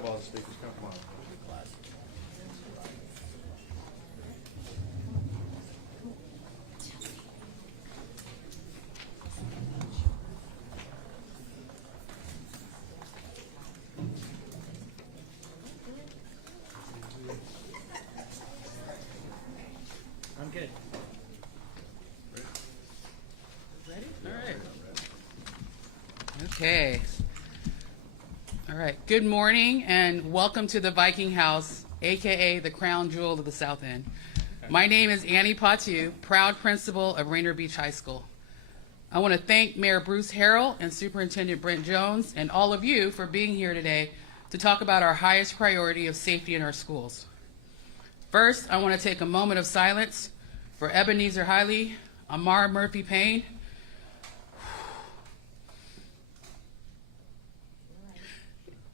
have all the speakers come on. I'm good. Ready? All right. Okay. All right. Good morning and welcome to the Viking House, aka the crown jewel of the South End. My name is Annie Patu, proud principal of Rainier Beach High School. I want to thank Mayor Bruce Harrell and Superintendent Jones and all of you for being here today to talk about our highest priority of safety in our schools. First, I want to take a moment of silence for Ebenezer Hiley, Amar Murphy Payne,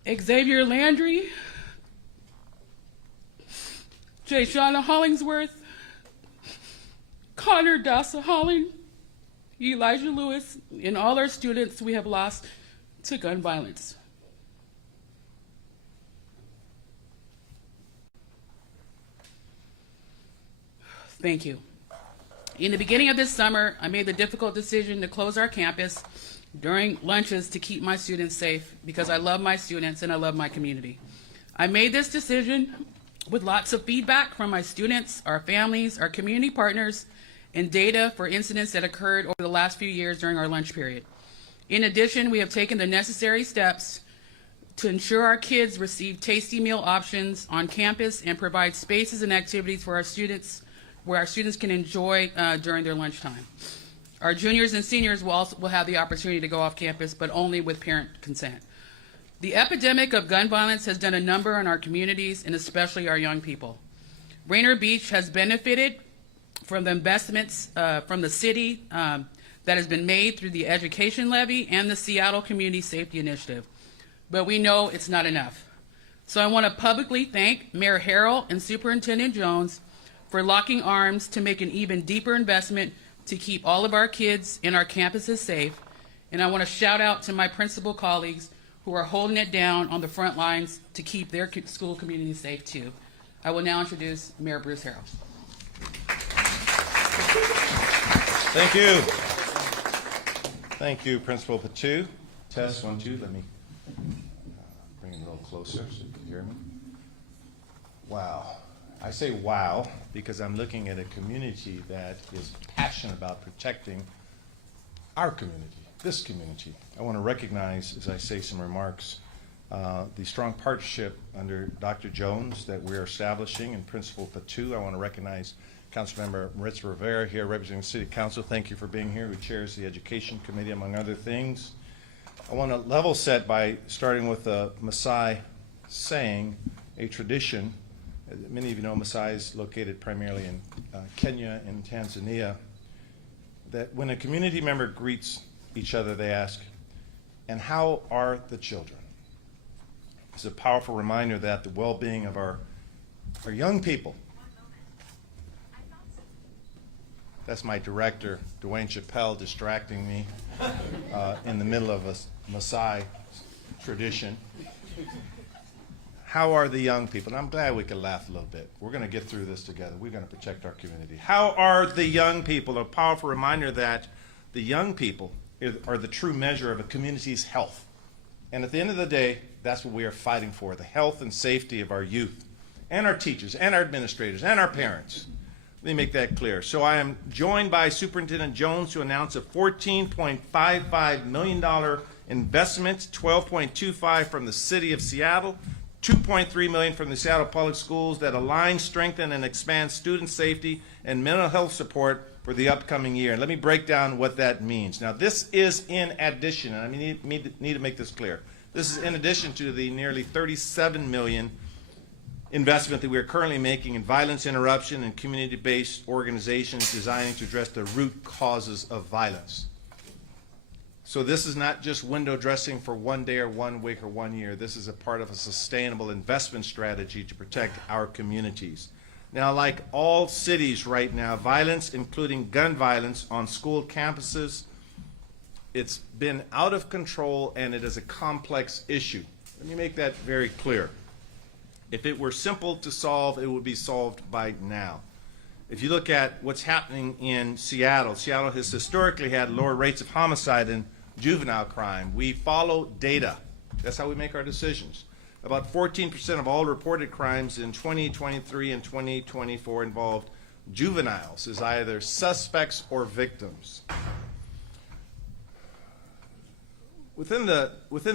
Xavier Landry, Jay Shauna Hollingsworth, Connor Dassa Holling, Elijah Lewis, and all our students we have lost to gun violence. Thank you. In the beginning of this summer, I made the difficult decision to close our campus during lunches to keep my students safe because I love my students and I love my community. I made this decision with lots of feedback from my students, our families, our community partners, and data for incidents that occurred over the last few years during our lunch period. In addition, we have taken the necessary steps to ensure our kids receive tasty meal options on campus and provide spaces and activities for our students where our students can enjoy during their lunchtime. Our juniors and seniors will have the opportunity to go off campus, but only with parent consent. The epidemic of gun violence has done a number on our communities and especially our young people. Rainier Beach has benefited from the investments from the city that has been made through the education levy and the Seattle Community Safety Initiative. But we know it's not enough. So I want to publicly thank Mayor Harrell and Superintendent Jones for locking arms to make an even deeper investment to keep all of our kids and our campuses safe. And I want to shout out to my principal colleagues who are holding it down on the front lines to keep their school community safe too. I will now introduce Mayor Bruce Harrell. Thank you. Thank you, Principal Patu. Test 1, 2. Let me bring it a little closer so you can hear me. Wow. I say wow because I'm looking at a community that is passionate about protecting our community, this community. I want to recognize, as I say some remarks, the strong partnership under Dr. Jones that we're establishing and Principal Patu. I want to recognize Councilmember Maritza Rivera here representing the City Council. Thank you for being here, who chairs the Education Committee, among other things. I want to level set by starting with a Maasai saying, a tradition. Many of you know Maasai is located primarily in Kenya and Tanzania, that when a community member greets each other, they ask, and how are the children? It's a powerful reminder that the well-being of our young people. That's my director, Dwayne Chappelle, distracting me in the middle of a Maasai tradition. How are the young people? And I'm glad we could laugh a little bit. We're going to get through this together. We're going to protect our community. How are the young people? A powerful reminder that the young people are the true measure of a community's health. And at the end of the day, that's what we are fighting for, the health and safety of our youth and our teachers and our administrators and our parents. Let me make that clear. So I am joined by Superintendent Jones to announce a $14.55 million investment, $12.25 from the City of Seattle, $2.3 million from the Seattle Public Schools that align, strengthen, and expand student safety and mental health support for the upcoming year. And let me break down what that means. Now, this is in addition, and I need to make this clear. This is in addition to the nearly $37 million investment that we are currently making in violence interruption and community-based organizations designing to address the root causes of violence. So this is not just window dressing for one day or 1 week or 1 year. This is a part of a sustainable investment strategy to protect our communities. Now, like all cities right now, violence, including gun violence on school campuses, it's been out of control and it is a complex issue. Let me make that very clear. If it were simple to solve, it would be solved by now. If you look at what's happening in Seattle, Seattle has historically had lower rates of homicide and juvenile crime. We follow data. That's how we make our decisions. About 14% of all reported crimes in 2023 and 2024 involved juveniles as either suspects or victims. Within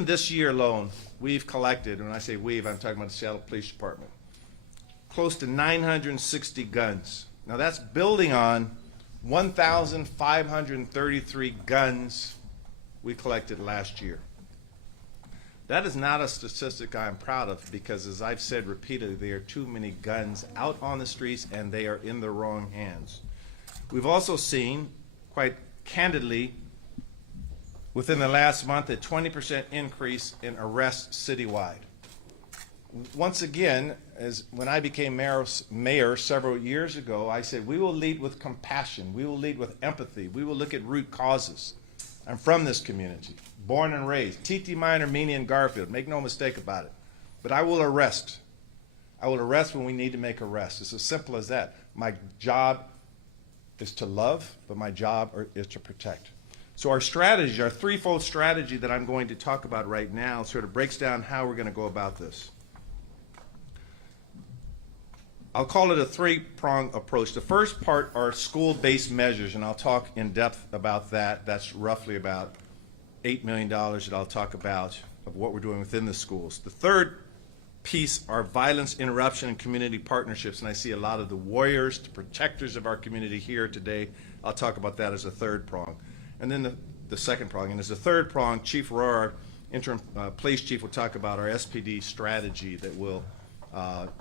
this year alone, we've collected, and when I say we've, I'm talking about the Seattle Police Department, close to 960 guns. Now that's building on 1,533 guns we collected last year. That is not a statistic I'm proud of because, as I've said repeatedly, there are too many guns out on the streets and they are in the wrong hands. We've also seen, quite candidly, within the last month, a 20% increase in arrests citywide. Once again, as when I became mayor several years ago, I said, we will lead with compassion. We will lead with empathy. We will look at root causes. I'm from this community, born and raised. T.T. Minor, Meany, and Garfield. Make no mistake about it. But I will arrest. I will arrest when we need to make arrests. It's as simple as that. My job is to love, but my job is to protect. So our strategy, our threefold strategy that I'm going to talk about right now sort of breaks down how we're going to go about this. I'll call it a three-prong approach. The first part are school-based measures, and I'll talk in depth about that. That's roughly about $8 million that I'll talk about of what we're doing within the schools. The third piece are violence interruption and community partnerships, and I see a lot of the warriors, the protectors of our community here today. I'll talk about that as a third prong. And then the second prong, and as a third prong, Chief Rohrer, interim police chief, will talk about our SPD strategy that will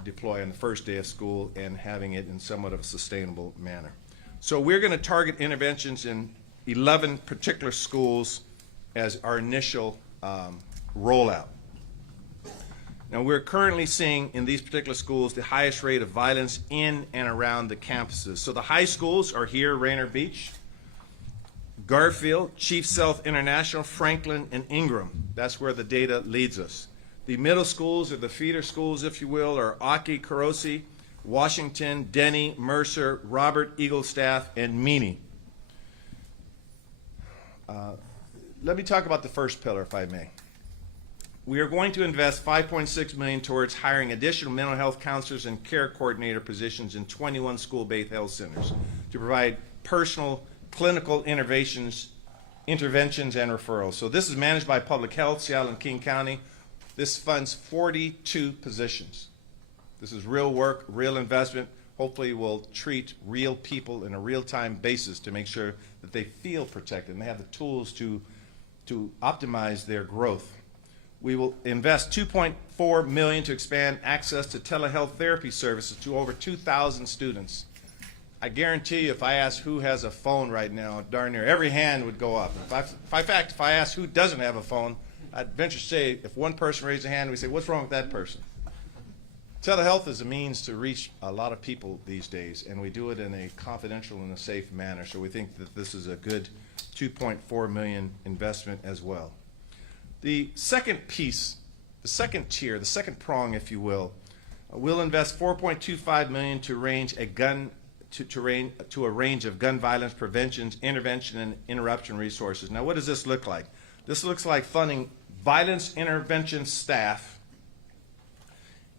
deploy on the first day of school and having it in somewhat of a sustainable manner. So we're going to target interventions in 11 particular schools as our initial rollout. Now we're currently seeing in these particular schools the highest rate of violence in and around the campuses. So the high schools are here, Rainier Beach, Garfield, Chief Sealth International, Franklin, and Ingram. That's where the data leads us. The middle schools, or the feeder schools, if you will, are Aki, Carosi, Washington, Denny, Mercer, Robert, Eaglestaff, and Meany. Let me talk about the first pillar, if I may. We are going to invest $5.6 million towards hiring additional mental health counselors and care coordinator positions in 21 school-based health centers to provide personal clinical interventions and referrals. So this is managed by Public Health, Seattle and King County. This funds 42 positions. This is real work, real investment. Hopefully we'll treat real people in a real-time basis to make sure that they feel protected and they have the tools to optimize their growth. We will invest $2.4 million to expand access to telehealth therapy services to over 2,000 students. I guarantee you if I ask who has a phone right now, darn near every hand would go up. If I ask who doesn't have a phone, I'd venture to say if one person raised a hand, we say, what's wrong with that person? Telehealth is a means to reach a lot of people these days, and we do it in a confidential and a safe manner. So we think that this is a good $2.4 million investment as well. The second piece, the second tier, the second prong, if you will, we'll invest $4.25 million to arrange a range of gun violence prevention, intervention, and interruption resources. Now, what does this look like? This looks like funding violence intervention staff.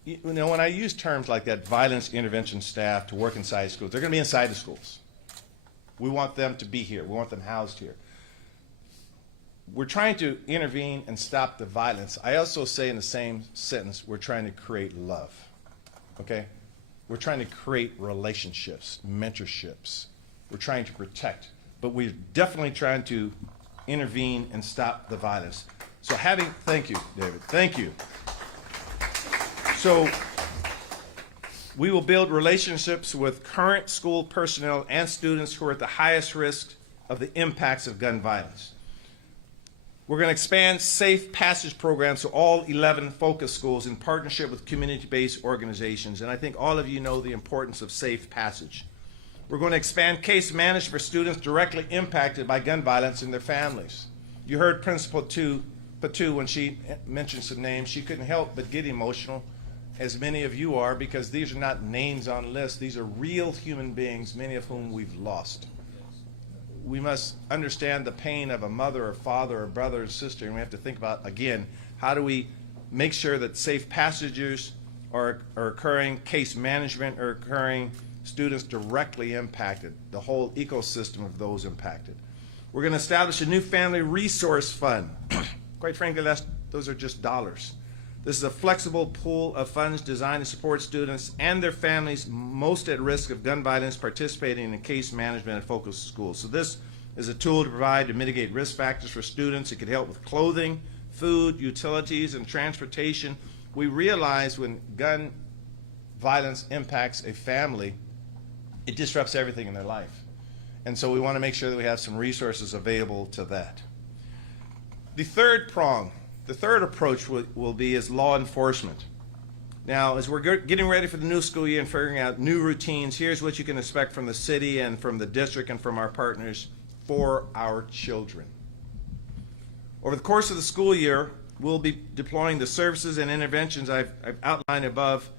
You know, when I use terms like that, violence intervention staff to work inside schools, they're going to be inside the schools. We want them to be here. We want them housed here. We're trying to intervene and stop the violence. I also say in the same sentence, we're trying to create love, okay? We're trying to create relationships, mentorships. We're trying to protect, but we're definitely trying to intervene and stop the violence. So thank you, David, thank you. So we will build relationships with current school personnel and students who are at the highest risk of the impacts of gun violence. We're going to expand safe passage programs to all 11 focus schools in partnership with community-based organizations, and I think all of you know the importance of safe passage. We're going to expand case management for students directly impacted by gun violence and their families. You heard Principal 2 But two, when she mentioned some names, she couldn't help but get emotional, as many of you are, because these are not names on lists. These are real human beings, many of whom we've lost. We must understand the pain of a mother or father or brother or sister, and we have to think about, again, how do we make sure that safe passages are occurring, case management are occurring, students directly impacted, the whole ecosystem of those impacted. We're going to establish a new family resource fund. Quite frankly, those are just dollars. This is a flexible pool of funds designed to support students and their families most at risk of gun violence participating in case management at focused schools. So this is a tool to provide to mitigate risk factors for students. It could help with clothing, food, utilities, and transportation. We realize when gun violence impacts a family, it disrupts everything in their life. And so we want to make sure that we have some resources available to that. The third prong, the third approach will be is law enforcement. Now, as we're getting ready for the new school year and figuring out new routines, here's what you can expect from the city and from the district and from our partners for our children. Over the course of the school year, we'll be deploying the services and interventions I've outlined above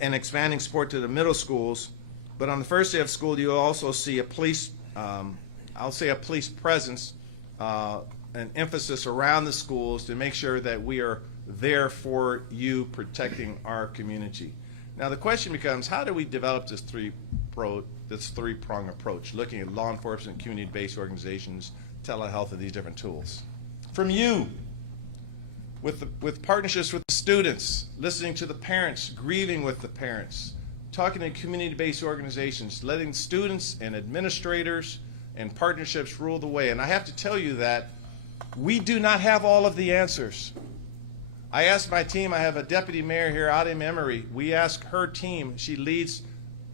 and expanding support to the middle schools. But on the first day of school, you'll also see a police, I'll say a police presence, an emphasis around the schools to make sure that we are there for you, protecting our community. Now the question becomes, how do we develop this three-prong approach, looking at law enforcement, community-based organizations, telehealth, and these different tools? From you, with partnerships with the students, listening to the parents, grieving with the parents, talking to community-based organizations, letting students and administrators and partnerships rule the way. And I have to tell you that we do not have all of the answers. I asked my team, I have a deputy mayor here, Adim Emery. We asked her team, she leads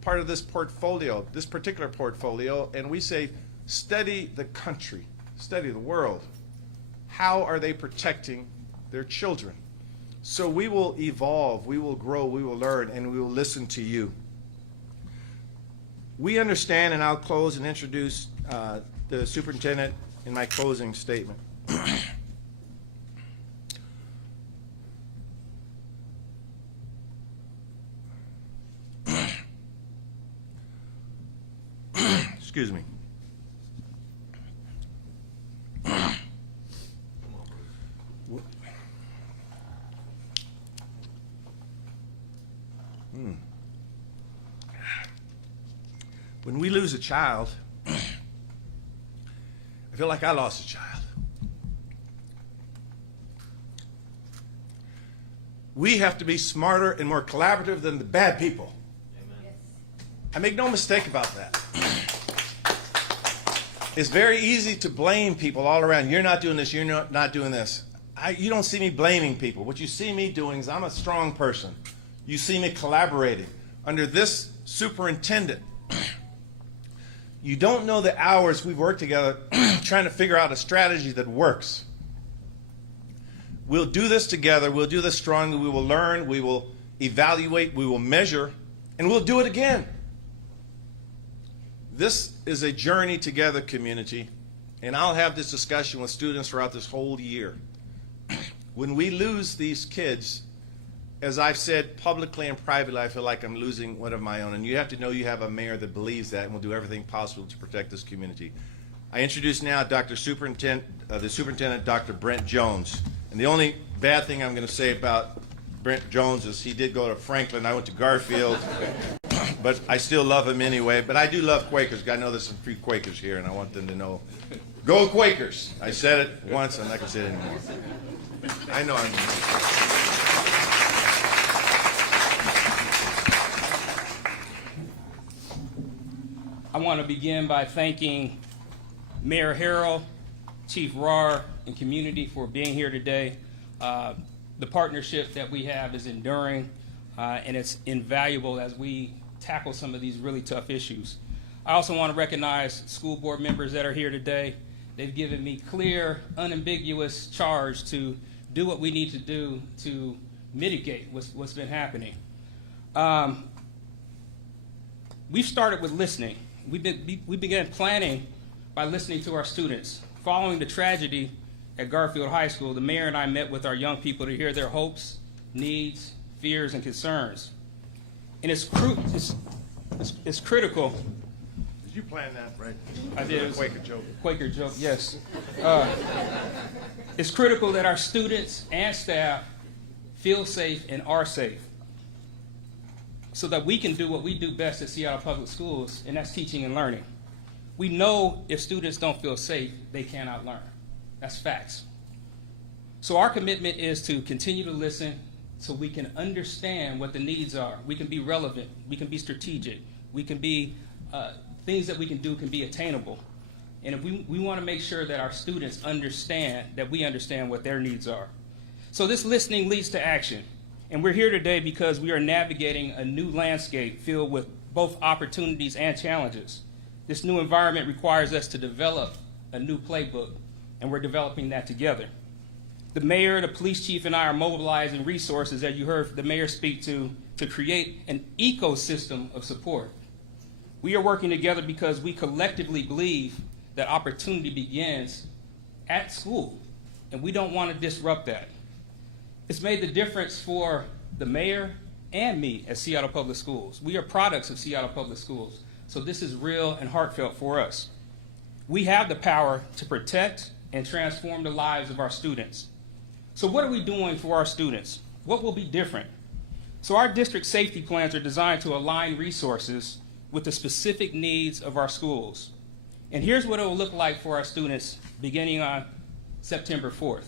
part of this portfolio, this particular portfolio, and we say, study the country, study the world. How are they protecting their children? So we will evolve, we will grow, we will learn, and we will listen to you. We understand, and I'll close and introduce the superintendent in my closing statement. Excuse me. When we lose a child, I feel like I lost a child. We have to be smarter and more collaborative than the bad people. Amen. I make no mistake about that. It's very easy to blame people all around. You're not doing this, you're not doing this. You don't see me blaming people. What you see me doing is I'm a strong person. You see me collaborating. Under this superintendent, you don't know the hours we've worked together trying to figure out a strategy that works. We'll do this together. We'll do this strongly. We will learn. We will evaluate. We will measure. And we'll do it again. This is a journey together, community. And I'll have this discussion with students throughout this whole year. When we lose these kids, as I've said publicly and privately, I feel like I'm losing one of my own. And you have to know you have a mayor that believes that and will do everything possible to protect this community. I introduce now the superintendent, Dr. Brent Jones. And the only bad thing I'm going to say about Brent Jones is he did go to Franklin. I went to Garfield. But I still love him anyway. But I do love Quakers. I know there's some free Quakers here, and I want them to know. Go Quakers! I said it once, I'm not going to say it anymore. I know I'm... I want to begin by thanking Mayor Harrell, Chief Rahr, and community for being here today. The partnership that we have is enduring, and it's invaluable as we tackle some of these really tough issues. I also want to recognize school board members that are here today. They've given me clear, unambiguous charge to do what we need to do to mitigate what's been happening. We've started with listening. We began planning by listening to our students. Following the tragedy at Garfield High School, the mayor and I met with our young people to hear their hopes, needs, fears, and concerns. And it's critical. Did you plan that, right? I did. It was Quaker joke. Quaker joke, yes. It's critical that our students and staff feel safe and are safe so that we can do what we do best at Seattle Public Schools, and that's teaching and learning. We know if students don't feel safe, they cannot learn. That's facts. So our commitment is to continue to listen so we can understand what the needs are. We can be relevant. We can be strategic. We can be, things that we can do can be attainable. And if we want to make sure that our students understand, that we understand what their needs are. So this listening leads to action. And we're here today because we are navigating a new landscape filled with both opportunities and challenges. This new environment requires us to develop a new playbook, and we're developing that together. The mayor, the police chief, and I are mobilizing resources, as you heard the mayor speak to create an ecosystem of support. We are working together because we collectively believe that opportunity begins at school, and we don't want to disrupt that. It's made the difference for the mayor and me at Seattle Public Schools. We are products of Seattle Public Schools, so this is real and heartfelt for us. We have the power to protect and transform the lives of our students. So what are we doing for our students? What will be different? So our district safety plans are designed to align resources with the specific needs of our schools. And here's what it will look like for our students beginning on September 4th.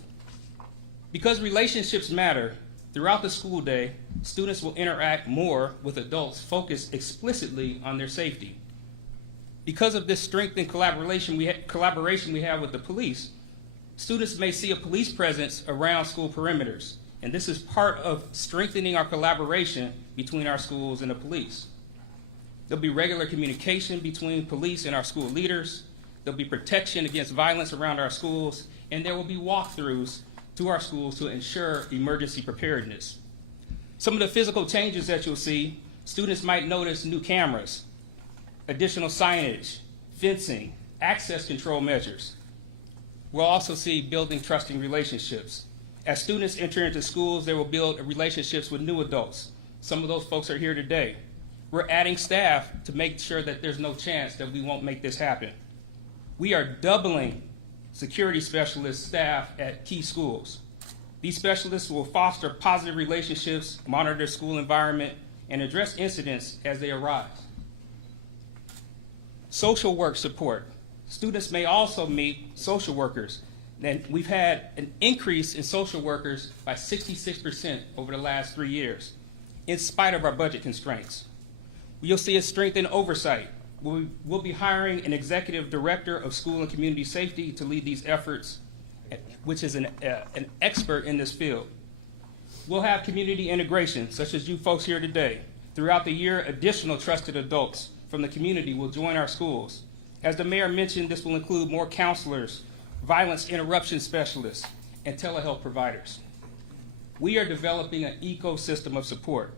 Because relationships matter, throughout the school day, students will interact more with adults focused explicitly on their safety. Because of this strengthened collaboration we have with the police, students may see a police presence around school perimeters, and this is part of strengthening our collaboration between our schools and the police. There'll be regular communication between police and our school leaders. There'll be protection against violence around our schools, and there will be walkthroughs to our schools to ensure emergency preparedness. Some of the physical changes that you'll see, students might notice new cameras, additional signage, fencing, access control measures. We'll also see building trusting relationships. As students enter into schools, they will build relationships with new adults. Some of those folks are here today. We're adding staff to make sure that there's no chance that we won't make this happen. We are doubling security specialist staff at key schools. These specialists will foster positive relationships, monitor school environment, and address incidents as they arise. Social work support. Students may also meet social workers. And we've had an increase in social workers by 66% over the last 3 years, in spite of our budget constraints. You'll see a strengthened oversight. We'll be hiring an executive director of school and community safety to lead these efforts, which is an expert in this field. We'll have community integration, such as you folks here today. Throughout the year, additional trusted adults from the community will join our schools. As the mayor mentioned, this will include more counselors, violence interruption specialists, and telehealth providers. We are developing an ecosystem of support.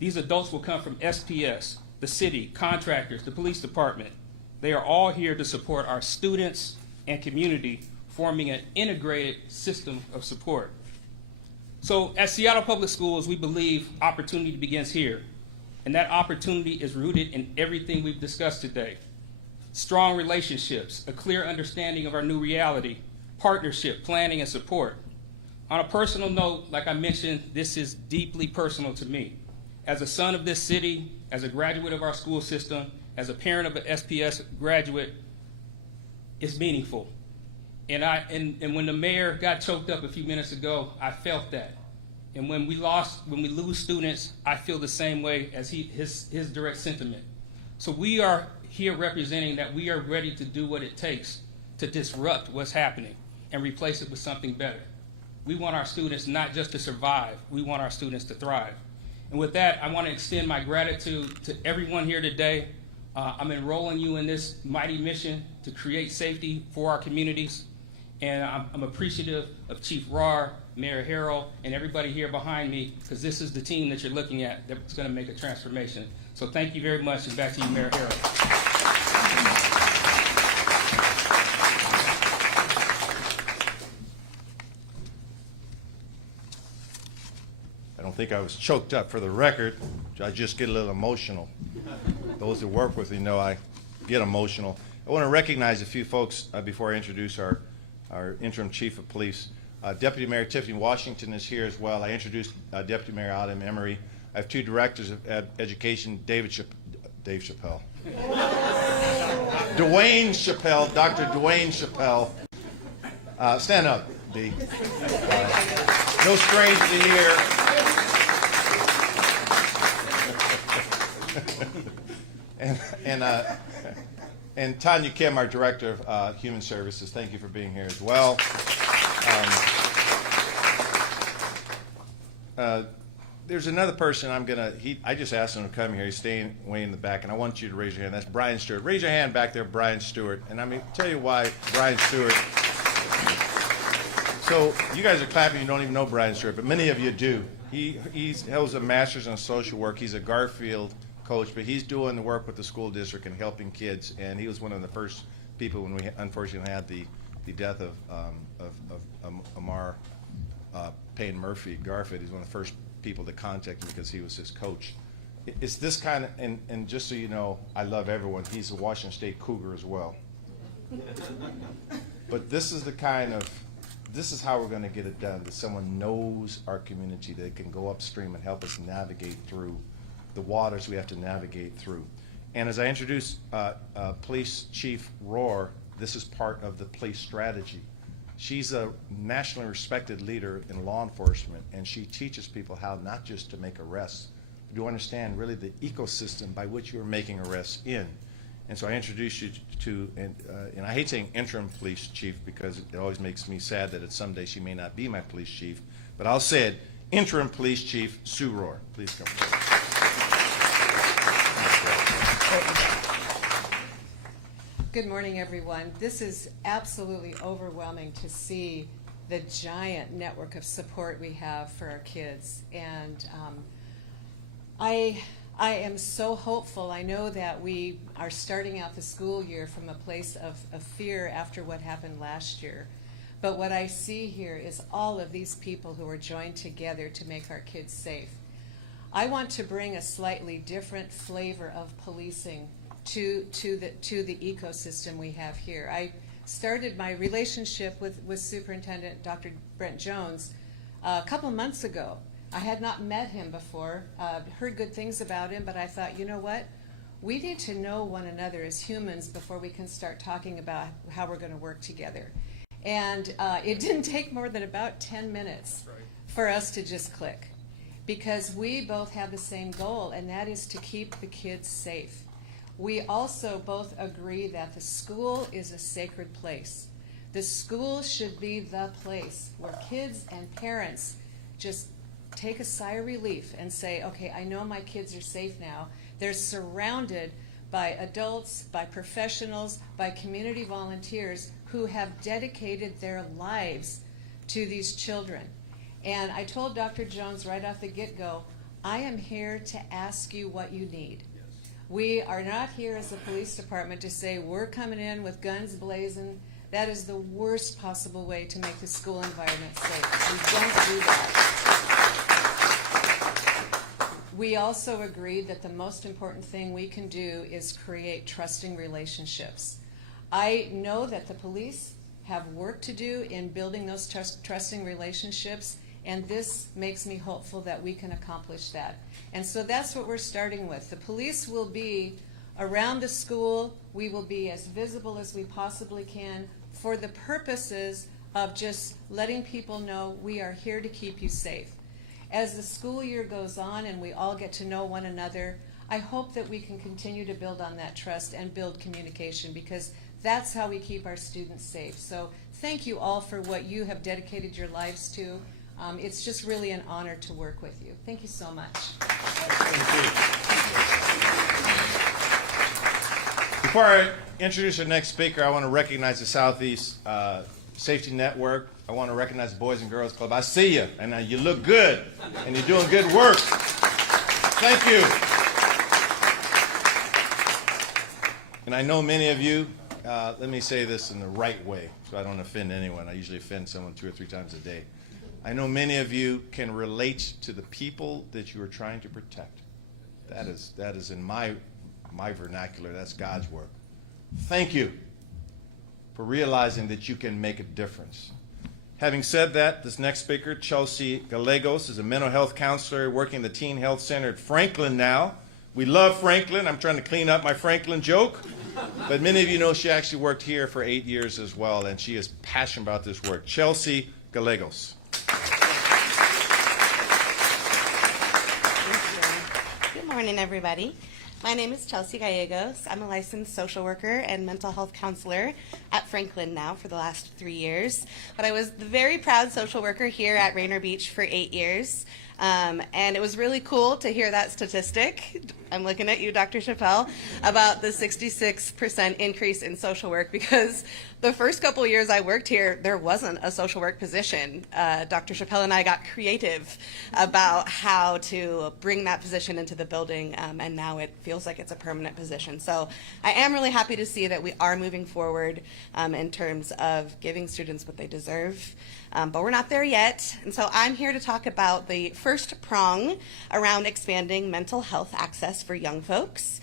These adults will come from SPS, the city, contractors, the police department. They are all here to support our students and community, forming an integrated system of support. So at Seattle Public Schools, we believe opportunity begins here, and that opportunity is rooted in everything we've discussed today. Strong relationships, a clear understanding of our new reality, partnership, planning, and support. On a personal note, like I mentioned, this is deeply personal to me. As a son of this city, as a graduate of our school system, as a parent of an SPS graduate, it's meaningful. And when the mayor got choked up a few minutes ago, I felt that. And when we lose students, I feel the same way as his direct sentiment. So we are here representing that we are ready to do what it takes to disrupt what's happening and replace it with something better. We want our students not just to survive, we want our students to thrive. And with that, I want to extend my gratitude to everyone here today. I'm enrolling you in this mighty mission to create safety for our communities. And I'm appreciative of Chief Rahr, Mayor Harrell, and everybody here behind me, because this is the team that you're looking at that's going to make a transformation. So thank you very much, and back to you, Mayor Harrell. don't think I was choked up. For the record, I just get a little emotional. Those who work with me know I get emotional. I want to recognize a few folks before I introduce our interim chief of police. Deputy Mayor Tiffany Washington is here as well. I introduced Deputy Mayor Adam Emery. I have two directors of education, Dave Chappelle. Dwayne Chappelle, Dr. Dwayne Chappelle. Stand up, D. No stranger to here. And Tanya Kim, our Director of Human Services. Thank you for being here as well. There's another person I just asked him to come here. He's staying way in the back, and I want you to raise your hand. That's Brian Stewart. Raise your hand back there, Brian Stewart. And I'm going to tell you why Brian Stewart. So you guys are clapping, you don't even know Brian Stewart, but many of you do. He holds a master's in social work. He's a Garfield coach, but he's doing the work with the school district and helping kids. And he was one of the first people when we unfortunately had the death of Amar Payne Murphy Garfield. He's one of the first people to contact him because he was his coach. It's this kind of, and just so you know, I love everyone. He's a Washington State Cougar as well. But this is how we're going to get it done, that someone knows our community, that can go upstream and help us navigate through the waters we have to navigate through. And as I introduce Police Chief Rohr, this is part of the police strategy. She's a nationally respected leader in law enforcement, and she teaches people how not just to make arrests, but to understand really the ecosystem by which you're making arrests in. And so I introduce you to, and I hate saying interim police chief because it always makes me sad that someday she may not be my police chief, but I'll say it, interim police chief Sue Rohr. Please come forward. Good morning, everyone. This is absolutely overwhelming to see the giant network of support we have for our kids. And I am so hopeful. I know that we are starting out the school year from a place of fear after what happened last year. But what I see here is all of these people who are joined together to make our kids safe. I want to bring a slightly different flavor of policing to the ecosystem we have here. I started my relationship with Superintendent Dr. Brent Jones a couple of months ago. I had not met him before, heard good things about him, but I thought, you know what? We need to know one another as humans before we can start talking about how we're going to work together. And it didn't take more than about 10 minutes for us to just click, because we both have the same goal, and that is to keep the kids safe. We also both agree that the school is a sacred place. The school should be the place where kids and parents just take a sigh of relief and say, okay, I know my kids are safe now. They're surrounded by adults, by professionals, by community volunteers who have dedicated their lives to these children. And I told Dr. Jones right off the get-go, I am here to ask you what you need. We are not here as a police department to say we're coming in with guns blazing. That is the worst possible way to make the school environment safe. We don't do that. We also agreed that the most important thing we can do is create trusting relationships. I know that the police have work to do in building those trusting relationships, and this makes me hopeful that we can accomplish that. And so that's what we're starting with. The police will be around the school. We will be as visible as we possibly can for the purposes of just letting people know we are here to keep you safe. As the school year goes on and we all get to know one another, I hope that we can continue to build on that trust and build communication, because that's how we keep our students safe. So thank you all for what you have dedicated your lives to. It's just really an honor to work with you. Thank you so much. Before I introduce our next speaker, I want to recognize the Southeast Safety Network. I want to recognize the Boys and Girls Club. I see you, and you look good, and you're doing good work. Thank you. And I know many of you, let me say this in the right way so I don't offend anyone. I usually offend someone 2 or 3 times a day. I know many of you can relate to the people that you are trying to protect. That is in my vernacular, that's God's work. Thank you for realizing that you can make a difference. Having said that, this next speaker, Chelsea Gallegos, is a mental health counselor working the Teen Health Center at Franklin now. We love Franklin. I'm trying to clean up my Franklin joke. But many of you know she actually worked here for 8 years as well, and she is passionate about this work. Chelsea Gallegos. Good morning, everybody. My name is Chelsea Gallegos. I'm a licensed social worker and mental health counselor at Franklin now for the last 3 years. But I was the very proud social worker here at Rainier Beach for 8 years. And it was really cool to hear that statistic. I'm looking at you, Dr. Chappelle, about the 66% increase in social work, because the first couple years I worked here, there wasn't a social work position. Dr. Chappelle and I got creative about how to bring that position into the building, and now it feels like it's a permanent position. So I am really happy to see that we are moving forward in terms of giving students what they deserve. But we're not there yet, and so I'm here to talk about the first prong around expanding mental health access for young folks.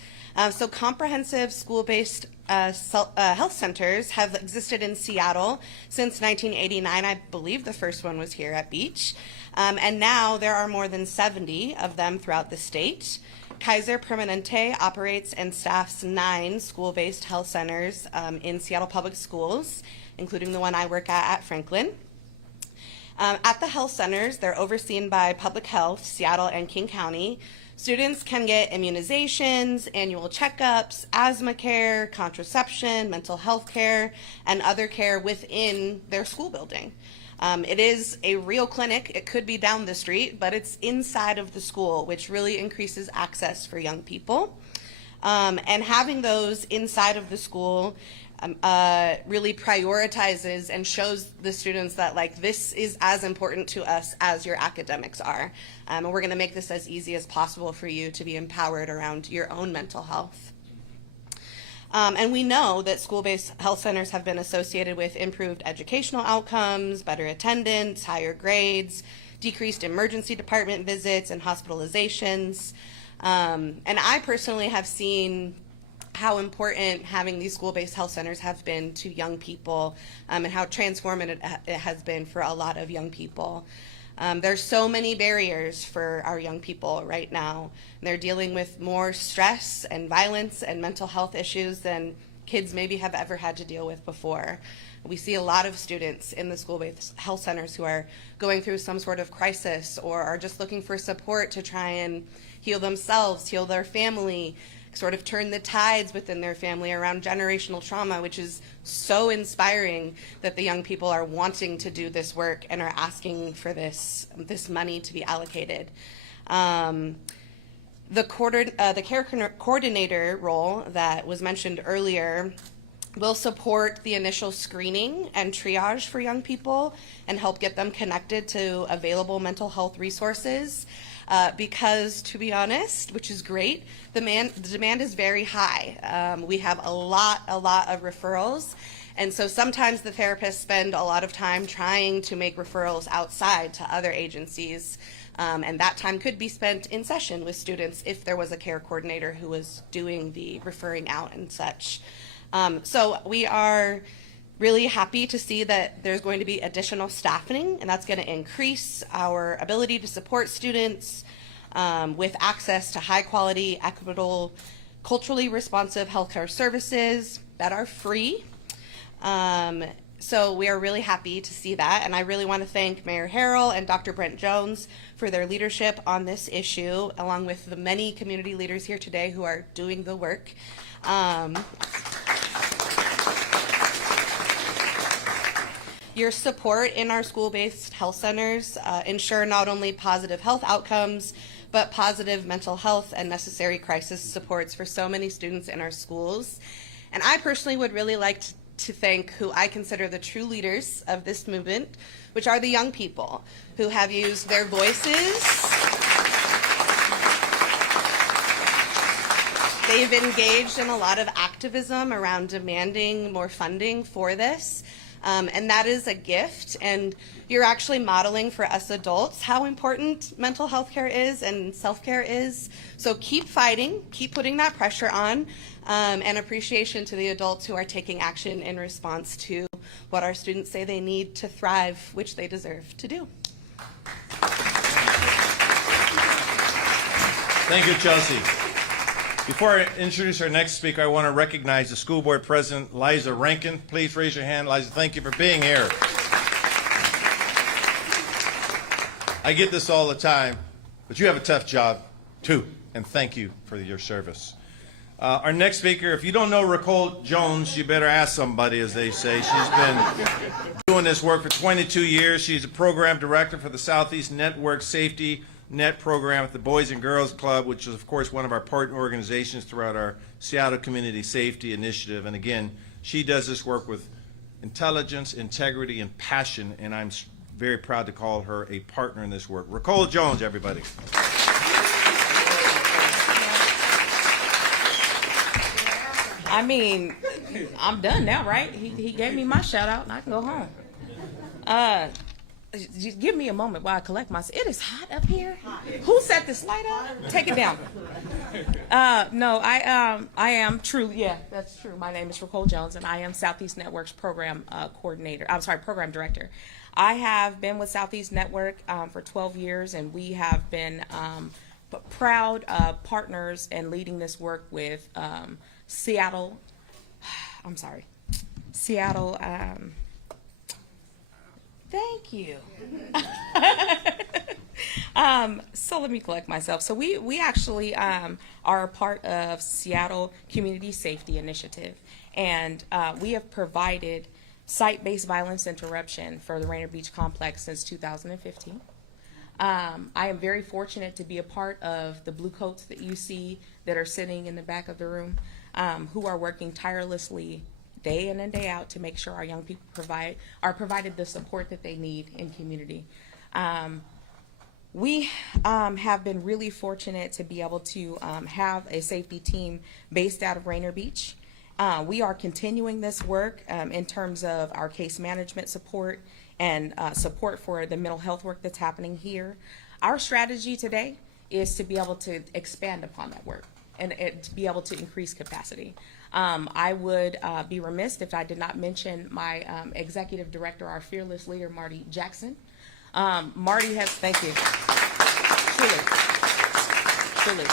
So comprehensive school-based health centers have existed in Seattle since 1989. I believe the first one was here at Beach. And now there are more than 70 of them throughout the state. Kaiser Permanente operates and staffs 9 school-based health centers in Seattle Public Schools, including the one I work at Franklin. At the health centers, they're overseen by Public Health, Seattle and King County. Students can get immunizations, annual checkups, asthma care, contraception, mental health care, and other care within their school building. It is a real clinic. It could be down the street, but it's inside of the school, which really increases access for young people. And having those inside of the school really prioritizes and shows the students that, like, this is as important to us as your academics are. And we're going to make this as easy as possible for you to be empowered around your own mental health. And we know that school-based health centers have been associated with improved educational outcomes, better attendance, higher grades, decreased emergency department visits and hospitalizations. And I personally have seen how important having these school-based health centers have been to young people, and how transformative it has been for a lot of young people. There's so many barriers for our young people right now. They're dealing with more stress and violence and mental health issues than kids maybe have ever had to deal with before. We see a lot of students in the school-based health centers who are going through some sort of crisis or are just looking for support to try and heal themselves, heal their family, sort of turn the tides within their family around generational trauma, which is so inspiring that the young people are wanting to do this work and are asking for this money to be allocated. The care coordinator role that was mentioned earlier will support the initial screening and triage for young people and help get them connected to available mental health resources. Because, to be honest, which is great, the demand is very high. We have a lot of referrals, and so sometimes the therapists spend a lot of time trying to make referrals outside to other agencies, and that time could be spent in session with students if there was a care coordinator who was doing the referring out and such. So we are really happy to see that there's going to be additional staffing, and that's going to increase our ability to support students with access to high quality, equitable, culturally responsive healthcare services that are free. So we are really happy to see that, and I really want to thank Mayor Harrell and Dr. Brent Jones for their leadership on this issue, along with the many community leaders here today who are doing the work. Your support in our school-based health centers ensure not only positive health outcomes, but positive mental health and necessary crisis supports for so many students in our schools. And I personally would really like to thank who I consider the true leaders of this movement, which are the young people who have used their voices. They've engaged in a lot of activism around demanding more funding for this. And that is a gift, and you're actually modeling for us adults how important mental health care is and self-care is. So keep fighting, keep putting that pressure on, and appreciation to the adults who are taking action in response to what our students say they need to thrive, which they deserve to do. Thank you, Chelsea. Before I introduce our next speaker, I want to recognize the school board president, Liza Rankin. Please raise your hand. Liza, thank you for being here. I get this all the time, but you have a tough job, too, and thank you for your service. Our next speaker, if you don't know Nicole Jones, you better ask somebody, as they say. She's been doing this work for 22 years. She's a program director for the Southeast Network Safety Net program at the Boys and Girls Club, which is, of course, one of our partner organizations throughout our Seattle Community Safety Initiative. And again, she does this work with intelligence, integrity, and passion, and I'm very proud to call her a partner in this work. Nicole Jones, everybody. I mean, I'm done now, right? He gave me my shout out and I can go home. Just give me a moment while I collect myself. It is hot up here. Who set this light up? Take it down. No, I am true. Yeah, that's true. My name is Nicole Jones, and I am Southeast Network's program program director. I have been with Southeast Network for 12 years, and we have been proud partners and leading this work with Seattle. Thank you. So let me collect myself. So we actually are a part of Seattle Community Safety Initiative, and we have provided site-based violence interruption for the Rainier Beach complex since 2015. I am very fortunate to be a part of the blue coats that you see that are sitting in the back of the room, who are working tirelessly day in and day out to make sure our young people are provided the support that they need in community. We have been really fortunate to be able to have a safety team based out of Rainier Beach. We are continuing this work in terms of our case management support and support for the mental health work that's happening here. Our strategy today is to be able to expand upon that work and to be able to increase capacity. I would be remiss if I did not mention my executive director, our fearless leader, Marty Jackson. Marty has, thank you. Truly.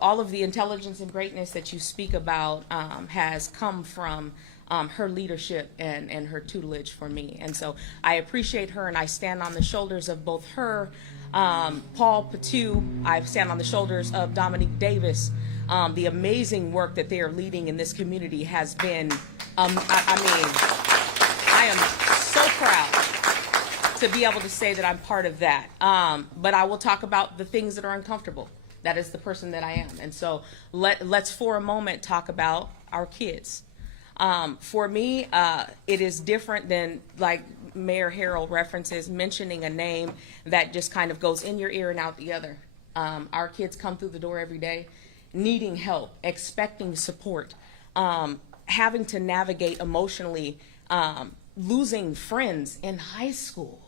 All of the intelligence and greatness that you speak about has come from her leadership and her tutelage for me. And so I appreciate her, and I stand on the shoulders of both her, Paul Patu, I stand on the shoulders of Dominique Davis. The amazing work that they are leading in this community has been, I am so proud to be able to say that I'm part of that. But I will talk about the things that are uncomfortable. That is the person that I am. And so let's for a moment talk about our kids. For me, it is different than, like Mayor Harrell references, mentioning a name that just kind of goes in your ear and out the other. Our kids come through the door every day needing help, expecting support, having to navigate emotionally, losing friends in high school.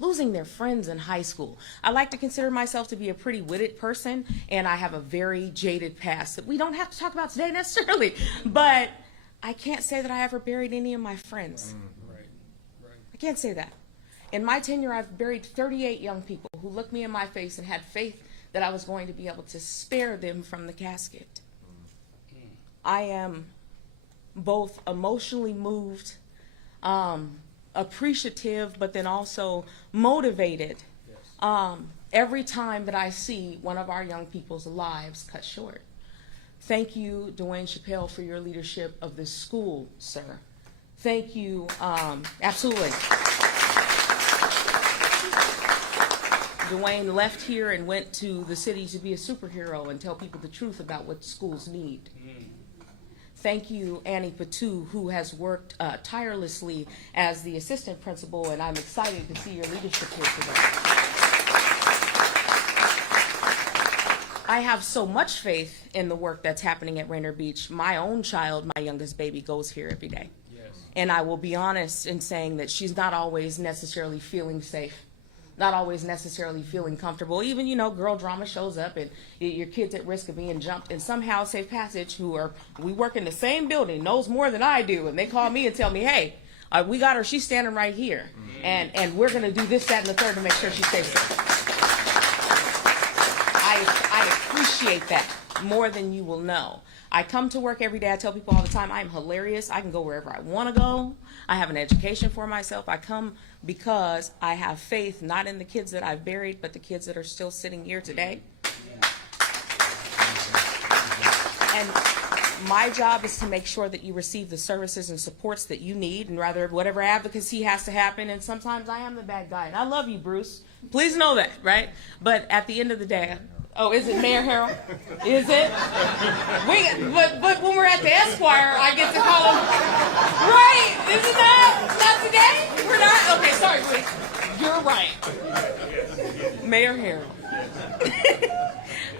Losing their friends in high school. I like to consider myself to be a pretty witted person, and I have a very jaded past that we don't have to talk about today necessarily, but I can't say that I ever buried any of my friends. Right. I can't say that. In my tenure, I've buried 38 young people who looked me in my face and had faith that I was going to be able to spare them from the casket. I am both emotionally moved, appreciative, but then also motivated every time that I see one of our young people's lives cut short. Thank you, Dwayne Chappelle, for your leadership of this school, sir. Thank you, absolutely. Dwayne left here and went to the city to be a superhero and tell people the truth about what schools need. Thank you, Annie Patu, who has worked tirelessly as the assistant principal, and I'm excited to see your leadership here today. I have so much faith in the work that's happening at Rainier Beach. My own child, my youngest baby, goes here every day. Yes. And I will be honest in saying that she's not always necessarily feeling safe, not always necessarily feeling comfortable. Even, girl drama shows up and your kid's at risk of being jumped. And somehow Safe Passage, we work in the same building, knows more than I do. And they call me and tell me, hey, we got her, she's standing right here. And we're going to do this, that, and the third to make sure she stays safe. I appreciate that more than you will know. I come to work every day. I tell people all the time, I'm hilarious. I can go wherever I want to go. I have an education for myself. I come because I have faith, not in the kids that I've buried, but the kids that are still sitting here today. And my job is to make sure that you receive the services and supports that you need, and rather whatever advocacy has to happen. And sometimes I am the bad guy. And I love you, Bruce. Please know that, right? But at the end of the day, oh, is it Mayor Harrell? Is it? But when we're at the Esquire, I get to call him. Right? Isn't that not today? We're not. Okay, sorry, Bruce. You're right. Mayor Harrell.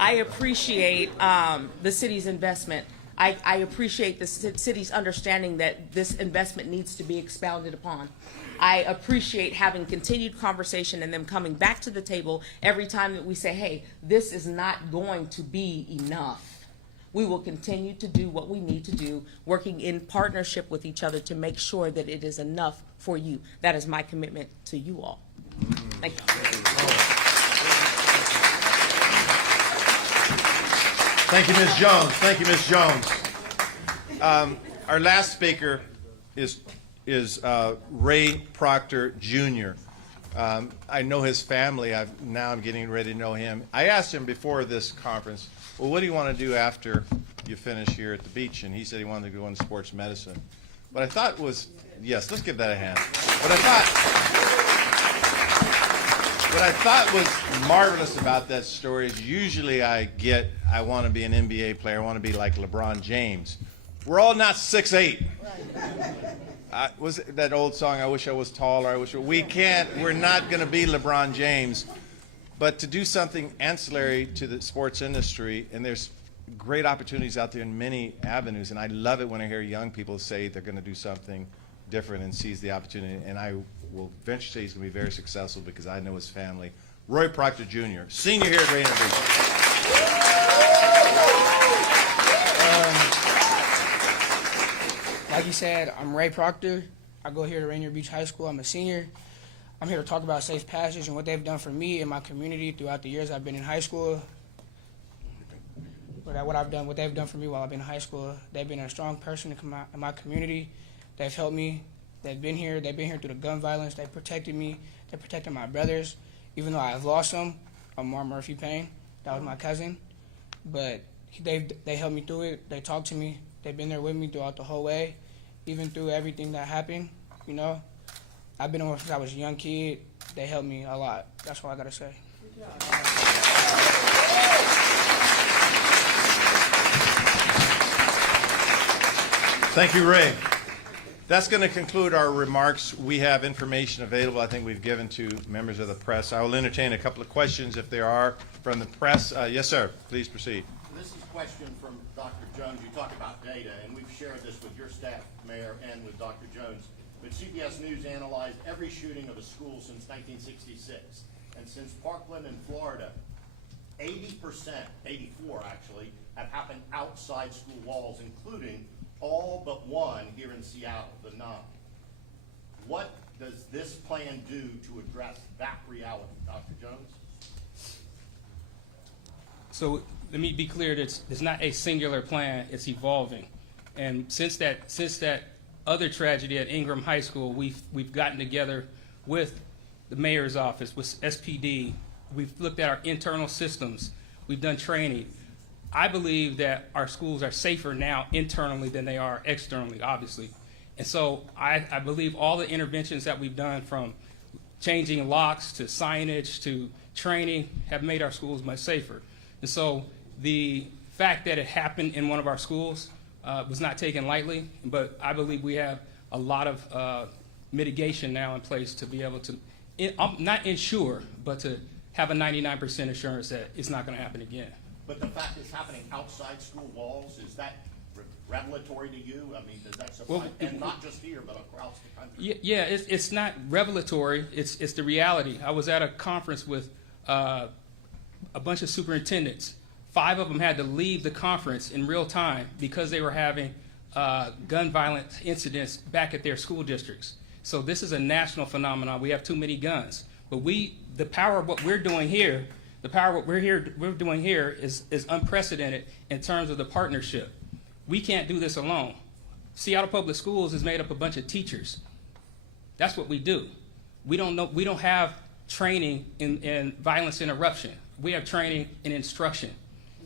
I appreciate the city's investment. I appreciate the city's understanding that this investment needs to be expounded upon. I appreciate having continued conversation and them coming back to the table every time that we say, hey, this is not going to be enough. We will continue to do what we need to do, working in partnership with each other to make sure that it is enough for you. That is my commitment to you all. Thank you. Thank you, Ms. Jones. Thank you, Ms. Jones. Our last speaker is Ray Proctor Jr. I know his family. Now I'm getting ready to know him. I asked him before this conference, well, what do you want to do after you finish here at the beach? And he said he wanted to go into sports medicine. What I thought was, yes, let's give that a hand. What I thought was marvelous about that story is usually I want to be an NBA player. I want to be like LeBron James. We're all not 6'8". Was it that old song, I wish I was taller, we're not going to be LeBron James, but to do something ancillary to the sports industry, and there's great opportunities out there in many avenues, and I love it when I hear young people say they're going to do something different and seize the opportunity, and I will venture to say he's going to be very successful because I know his family. Roy Proctor Jr., senior here at Rainier Beach. Like you said, I'm Ray Proctor. I go here to Rainier Beach High School. I'm a senior. I'm here to talk about Safe Passage and what they've done for me and my community throughout the years I've been in high school. What they've done for me while I've been in high school. They've been a strong person in my community. They've helped me. They've been here through the gun violence. They protected me. They protected my brothers. Even though I've lost them, Amar Murphy Payne, that was my cousin. But they helped me through it. They talked to me. They've been there with me throughout the whole way, even through everything that happened, I've been on since I was a young kid. They helped me a lot. That's all I got to say. Thank you, Ray. That's going to conclude our remarks. We have information available I think we've given to members of the press. I will entertain a couple of questions if there are from the press. Yes, sir. Please proceed. This is a question from Dr. Jones. You talk about data, and we've shared this with your staff, Mayor, and with Dr. Jones. But CBS News analyzed every shooting of a school since 1966. And since Parkland in Florida, 80%, 84 actually, have happened outside school walls, including all but one here in Seattle, the 9. What does this plan do to address that reality, Dr. Jones? So let me be clear, it's not a singular plan, it's evolving. And since that other tragedy at Ingram High School, we've gotten together with the mayor's office, with SPD. We've looked at our internal systems. We've done training. I believe that our schools are safer now internally than they are externally, obviously. And so I believe all the interventions that we've done, from changing locks to signage to training, have made our schools much safer. And so the fact that it happened in one of our schools was not taken lightly, but I believe we have a lot of mitigation now in place to be able to, not ensure, but to have a 99% assurance that it's not going to happen again. But the fact it's happening outside school walls, is that revelatory to you? I mean, does that suffice? Well, And not just here, but across the country? Yeah, it's not revelatory. It's the reality. I was at a conference with a bunch of superintendents. 5 of them had to leave the conference in real time because they were having gun violence incidents back at their school districts. So this is a national phenomenon. We have too many guns. But the power of what we're doing here, we're doing here is unprecedented in terms of the partnership. We can't do this alone. Seattle Public Schools is made up of a bunch of teachers. That's what we do. We don't have training in violence interruption. We have training in instruction.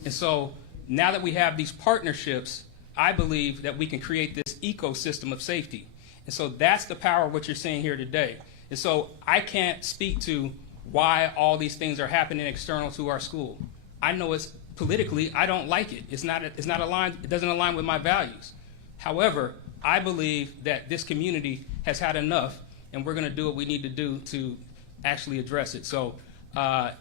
And so now that we have these partnerships, I believe that we can create this ecosystem of safety. And so that's the power of what you're seeing here today. And so I can't speak to why all these things are happening external to our school. I know it's politically, I don't like it. It's not aligned, it doesn't align with my values. However, I believe that this community has had enough, and we're going to do what we need to do to actually address it. So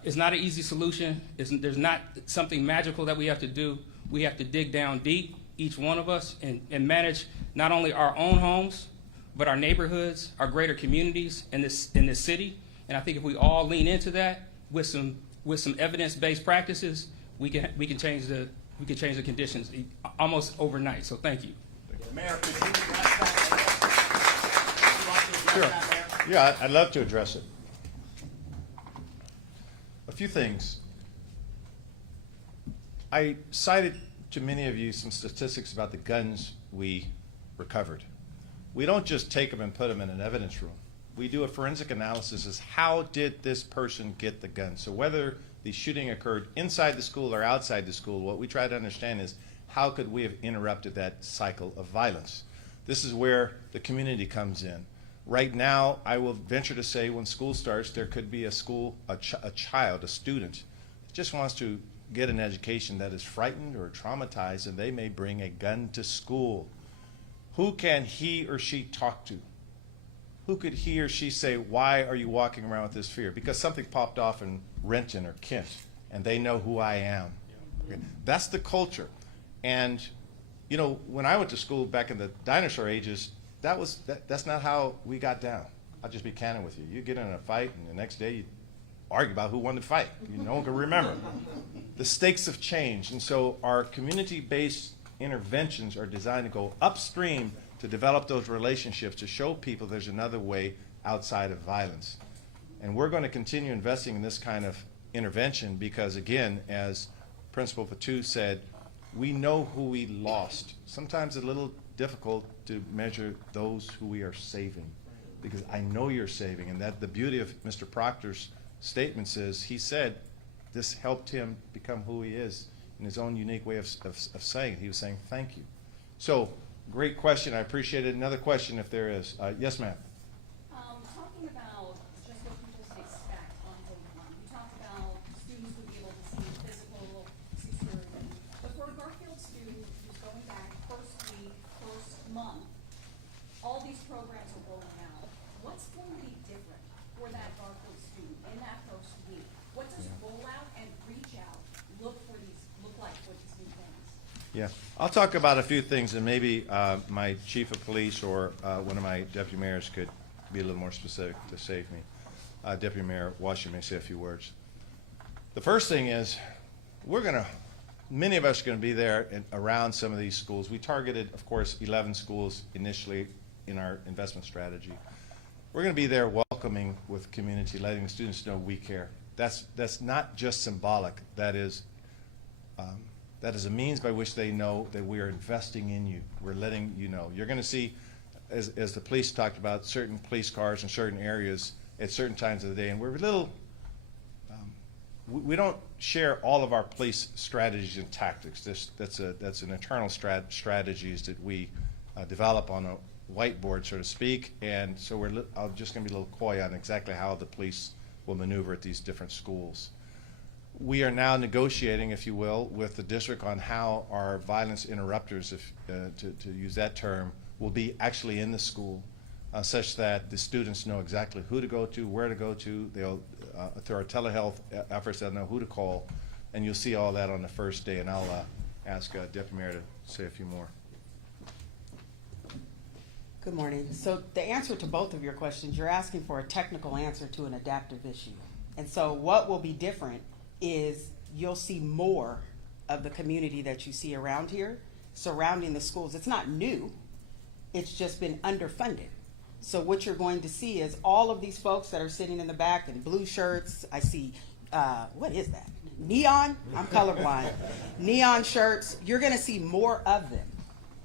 it's not an easy solution. There's not something magical that we have to do. We have to dig down deep, each one of us, and manage not only our own homes, but our neighborhoods, our greater communities in this city. And I think if we all lean into that with some evidence-based practices, we can change the conditions almost overnight. So thank you. Mayor, could you address that? Would you like to address that, Mayor? Yeah, I'd love to address it. A few things. I cited to many of you some statistics about the guns we recovered. We don't just take them and put them in an evidence room. We do a forensic analysis as how did this person get the gun? So whether the shooting occurred inside the school or outside the school, what we try to understand is how could we have interrupted that cycle of violence? This is where the community comes in. Right now, I will venture to say when school starts, there could be a child, a student, that just wants to get an education that is frightened or traumatized, and they may bring a gun to school. Who can he or she talk to? Who could he or she say, why are you walking around with this fear? Because something popped off in Renton or Kent, and they know who I am. Okay. That's the culture. And, you know, when I went to school back in the dinosaur ages, that's not how we got down. I'll just be candid with you. You get in a fight, and the next day you argue about who won the fight. No one can remember. The stakes have changed, and so our community-based interventions are designed to go upstream to develop those relationships, to show people there's another way outside of violence. And we're going to continue investing in this kind of intervention because, again, as Principal Fatou said, we know who we lost. Sometimes it's a little difficult to measure those who we are saving, because I know you're saving. And that the beauty of Mr. Proctor's statements is he said this helped him become who he is in his own unique way of saying it. He was saying thank you. So great question. I appreciate it. Another question if there is. Yes, ma'am. Talking about just what people can expect on day one. You talked about students would be able to see physical security. But for a Garfield student who's going back first week, first month, all these programs are rolling out. What's going to be different for that Garfield student in that first week? What does rollout and reach out look like for these new things? Yeah, I'll talk about a few things, and maybe my chief of police or one of my deputy mayors could be a little more specific to save me. Deputy Mayor Washington may say a few words. The first thing is many of us are going to be there around some of these schools. We targeted, of course, 11 schools initially in our investment strategy. We're going to be there welcoming with community, letting the students know we care. That's not just symbolic. That is a means by which they know that we are investing in you. We're letting you know. You're going to see, as the police talked about, certain police cars in certain areas at certain times of the day, and we're a little, we don't share all of our police strategies and tactics. That's an internal strategies that we develop on a whiteboard, so to speak, and so I'm just going to be a little coy on exactly how the police will maneuver at these different schools. We are now negotiating, if you will, with the district on how our violence interrupters, to use that term, will be actually in the school, such that the students know exactly who to go to, where to go to. They'll, through our telehealth efforts, they'll know who to call. And you'll see all that on the first day, and I'll ask Deputy Mayor to say a few more. Good morning. So the answer to both of your questions, you're asking for a technical answer to an adaptive issue. And so what will be different is you'll see more of the community that you see around here surrounding the schools. It's not new, it's just been underfunded. So what you're going to see is all of these folks that are sitting in the back in blue shirts. I see, what is that? Neon? I'm colorblind. Neon shirts. You're going to see more of them.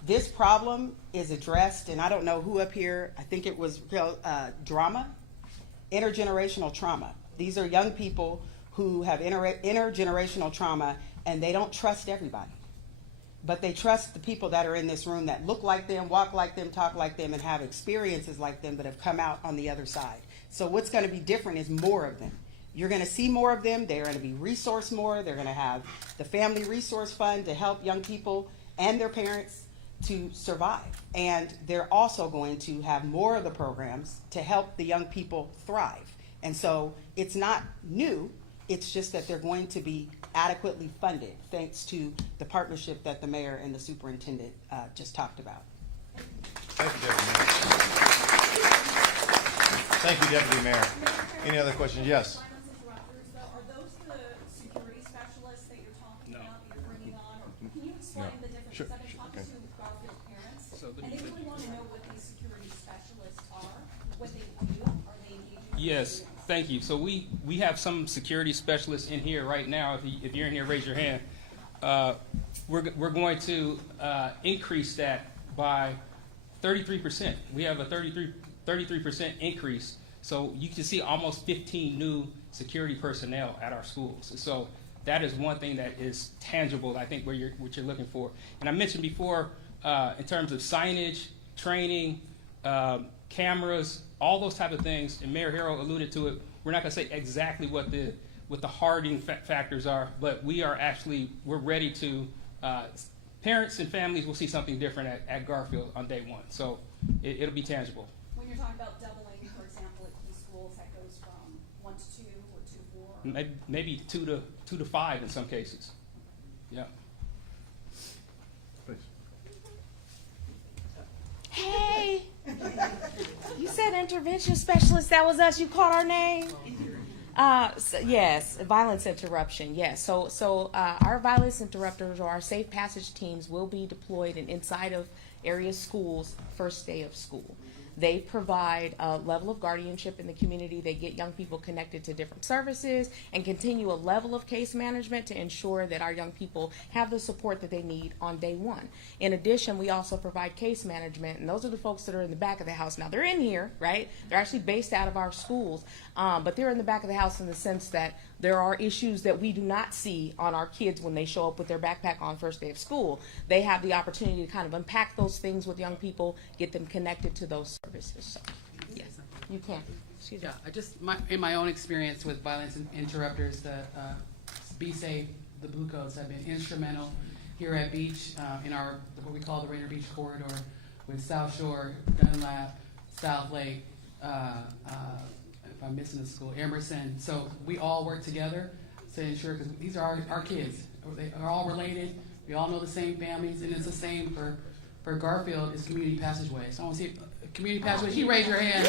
This problem is addressed, and I don't know who up here, I think it was drama, intergenerational trauma. These are young people who have intergenerational trauma, and they don't trust everybody. But they trust the people that are in this room that look like them, walk like them, talk like them, and have experiences like them, but have come out on the other side. So what's going to be different is more of them. You're going to see more of them. They're going to be resourced more. They're going to have the Family Resource Fund to help young people and their parents to survive. And they're also going to have more of the programs to help the young people thrive. And so it's not new, it's just that they're going to be adequately funded thanks to the partnership that the mayor and the superintendent just talked about. Thank you, Deputy Mayor. Thank you, Deputy Mayor. Any other questions? Yes. Violence interrupters, though, are those the security specialists that you're talking No. about, that you're bringing on? Or can you explain the difference? Sure, Because I've been sure, talking okay. to Garfield parents, So and they really want to know what these security specialists are, what they do, are they engaging with Yes, students? thank you. So we have some security specialists in here right now. If you're in here, raise your hand. We're going to increase that by 33%. We have a 33% increase. So you can see almost 15 new security personnel at our schools. So that is one thing that is tangible, I think, what you're looking for. And I mentioned before, in terms of signage, training, cameras, all those type of things, and Mayor Harrell alluded to it. We're not going to say exactly what the hardening factors are, but we're ready to, parents and families will see something different at Garfield on day one. So it'll be tangible. When you're talking about doubling, for example, at key schools, that goes from 1 to 2 or 2 to 4? Maybe 2 to 5 in some cases. Yeah. Please. Hey, you said intervention specialist. That was us. You caught our name. Yes, violence interruption. Yes. So our violence interrupters or our safe passage teams will be deployed inside of area schools first day of school. They provide a level of guardianship in the community. They get young people connected to different services and continue a level of case management to ensure that our young people have the support that they need on day one. In addition, we also provide case management, and those are the folks that are in the back of the house. Now, they're in here, right? They're actually based out of our schools, but they're in the back of the house in the sense that there are issues that we do not see on our kids when they show up with their backpack on first day of school. They have the opportunity to kind of unpack those things with young people, get them connected to those services. So, yes, you can. Excuse me. Yeah, in my own experience with violence interrupters, the Be Safe, the Blue Coats have been instrumental here at Beach in our what we call the Rainier Beach corridor with South Shore, Dunlap, South Lake. If I'm missing a school, Emerson. So we all work together to ensure, because these are our kids. They are all related. We all know the same families, and it's the same for Garfield. It's community passageway. So I want to see community passageway. She raised her hand.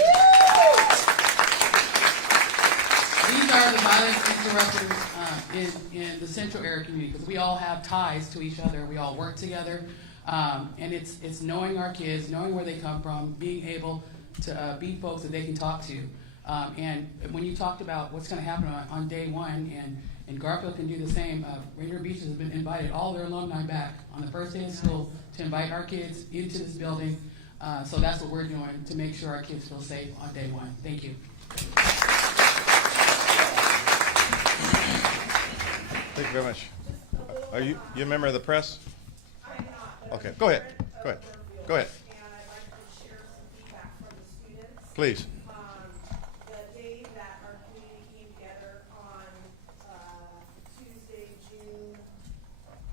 These are the violence interrupters in the central area community, because we all have ties to each other. We all work together, and it's knowing our kids, knowing where they come from, being able to be folks that they can talk to. And when you talked about what's going to happen on day one, and Garfield can do the same, Rainier Beach has been invited all their alumni back on the first day of school to invite our kids into this building. So that's what we're doing to make sure our kids feel safe on day one. Thank you. Thank you very much. Are you a member of the press? I'm not. Okay, go ahead. Go ahead. Go ahead. And I'd like to share some feedback from the students. Please. The day that our community came together on Tuesday, June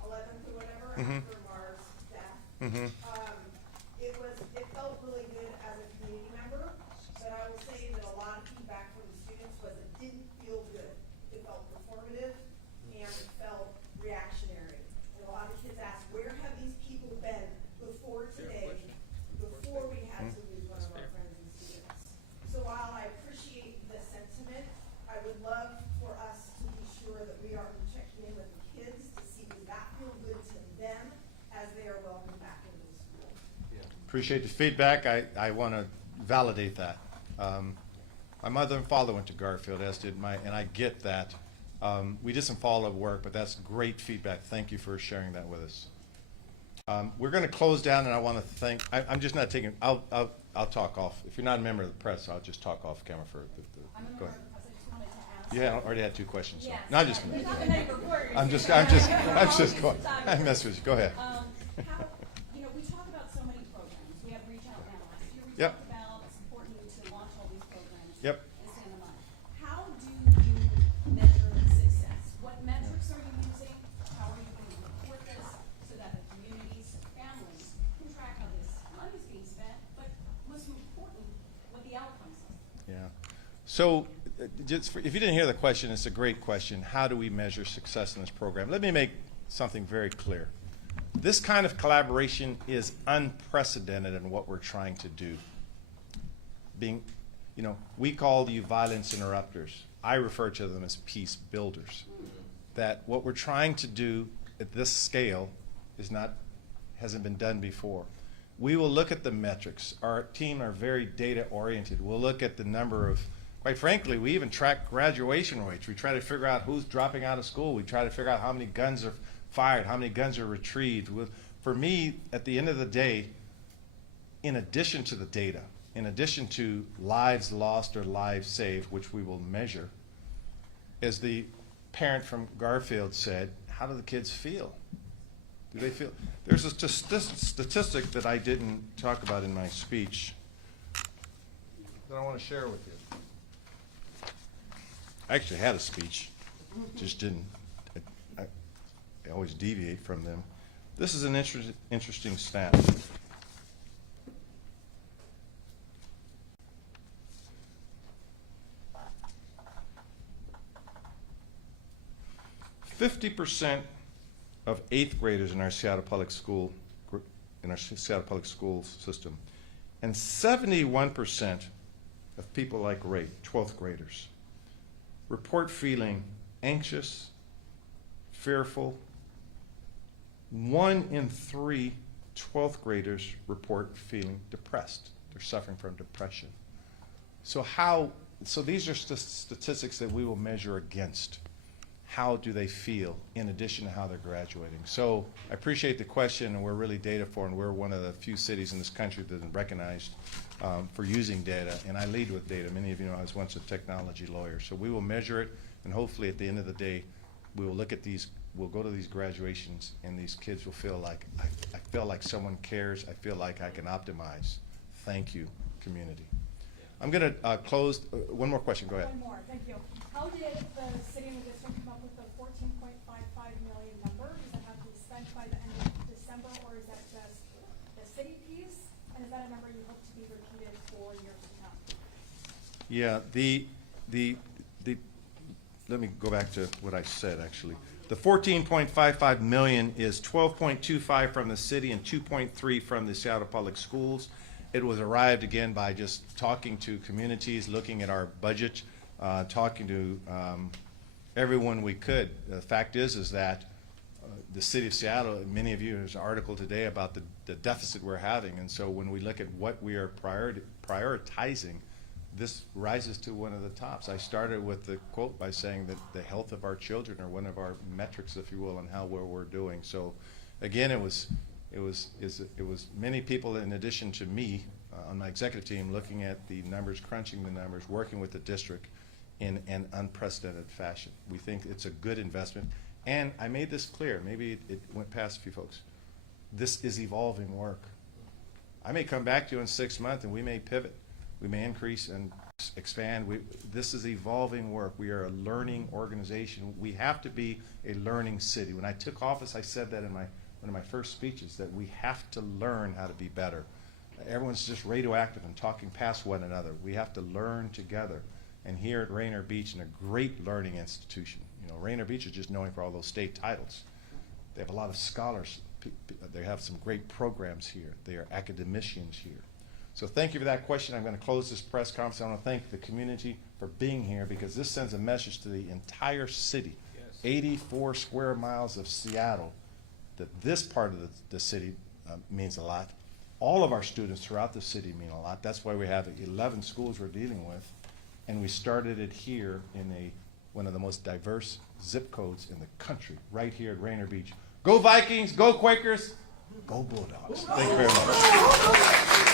11th or whatever, after Mars' death, it felt really good as a community member, but I will say that a lot of feedback from the students was it didn't feel good. It felt performative, and it felt Appreciate the feedback. I want to validate that. My mother and father went to Garfield, as did and I get that. We did some follow-up work, but that's great feedback. Thank you for sharing that with us. We're going to close down, and I want to thank. I'm just not taking. I'll talk off. If you're not a member of the press, I'll just talk off camera for. Go ahead. Yeah, I already had 2 questions. So. No, I'm just kidding. I'm just going. I mess with you. Go ahead. How, we talk about so many programs. We have Reach Out Now. Last year we Yep. talked about supporting you to launch all these programs. Yep. In Santa Monica. How do you measure success? What metrics are you using? How are you going to report this so that the communities, families can track how this money is being spent, but most important, what the outcomes are? Yeah. So, if you didn't hear the question, it's a great question. How do we measure success in this program? Let me make something very clear. This kind of collaboration is unprecedented in what we're trying to do. We call you violence interrupters. I refer to them as peace builders. That what we're trying to do at this scale hasn't been done before. We will look at the metrics. Our team are very data oriented. We'll look at the number of, quite frankly, we even track graduation rates. We try to figure out who's dropping out of school. We try to figure out how many guns are fired, how many guns are retrieved. For me, at the end of the day, in addition to the data, in addition to lives lost or lives saved, which we will measure, as the parent from Garfield said, how do the kids feel? Do they feel? There's a statistic that I didn't talk about in my speech that I want to share with you. I actually had a speech, just didn't. I always deviate from them. This is an interesting stat. %50 of 8th graders in our Seattle Public School system, and 71% of people like Ray, 12th graders, report feeling anxious, fearful. 1 in 3 12th graders report feeling depressed. They're suffering from depression. So these are statistics that we will measure against. How do they feel in addition to how they're graduating? So I appreciate the question, and we're really data forward. We're one of the few cities in this country that is recognized for using data, and I lead with data. Many of you know I was once a technology lawyer. So we will measure it, and hopefully at the end of the day, we will look at these, we'll go to these graduations, and these kids will feel like, I feel like someone cares. I feel like I can optimize. Thank you, community. I'm going to close. One more question. Go ahead. One more. Thank you. How did the city and the district come up with the $14.55 million number? Does that have to be spent by the end of December, or is that just the city piece? And is that a number you hope to be repeated for years to come? Yeah. Let me go back to what I said, actually. The $14.55 million is $12.25 from the city and $2.3 from the Seattle Public Schools. It was arrived again by just talking to communities, looking at our budget, talking to everyone we could. The fact is that the city of Seattle, many of you, there's an article today about the deficit we're having, and so when we look at what we are prioritizing, this rises to one of the tops. I started with the quote by saying that the health of our children are one of our metrics, if you will, on how well we're doing. So, again, it was many people in addition to me on my executive team looking at the numbers, crunching the numbers, working with the district in an unprecedented fashion. We think it's a good investment, and I made this clear. Maybe it went past a few folks. This is evolving work. I may come back to you in 6 months, and we may pivot. We may increase and expand. This is evolving work. We are a learning organization. We have to be a learning city. When I took office, I said that in one of my first speeches, that we have to learn how to be better. Everyone's just radioactive and talking past one another. We have to learn together. And here at Rainier Beach, in a great learning institution, Rainier Beach is just known for all those state titles. They have a lot of scholars. They have some great programs here. They are academicians here. So thank you for that question. I'm going to close this press conference. I want to thank the community for being here, because this sends a message to the entire city, 84 square miles of Seattle, that this part of the city means a lot. all of our students throughout the city mean a lot. That's why we have 11 schools we're dealing with. And we started it here in one of the most diverse zip codes in the country, right here at Rainier Beach. Go Vikings, go Quakers, go Bulldogs. Thank you very much.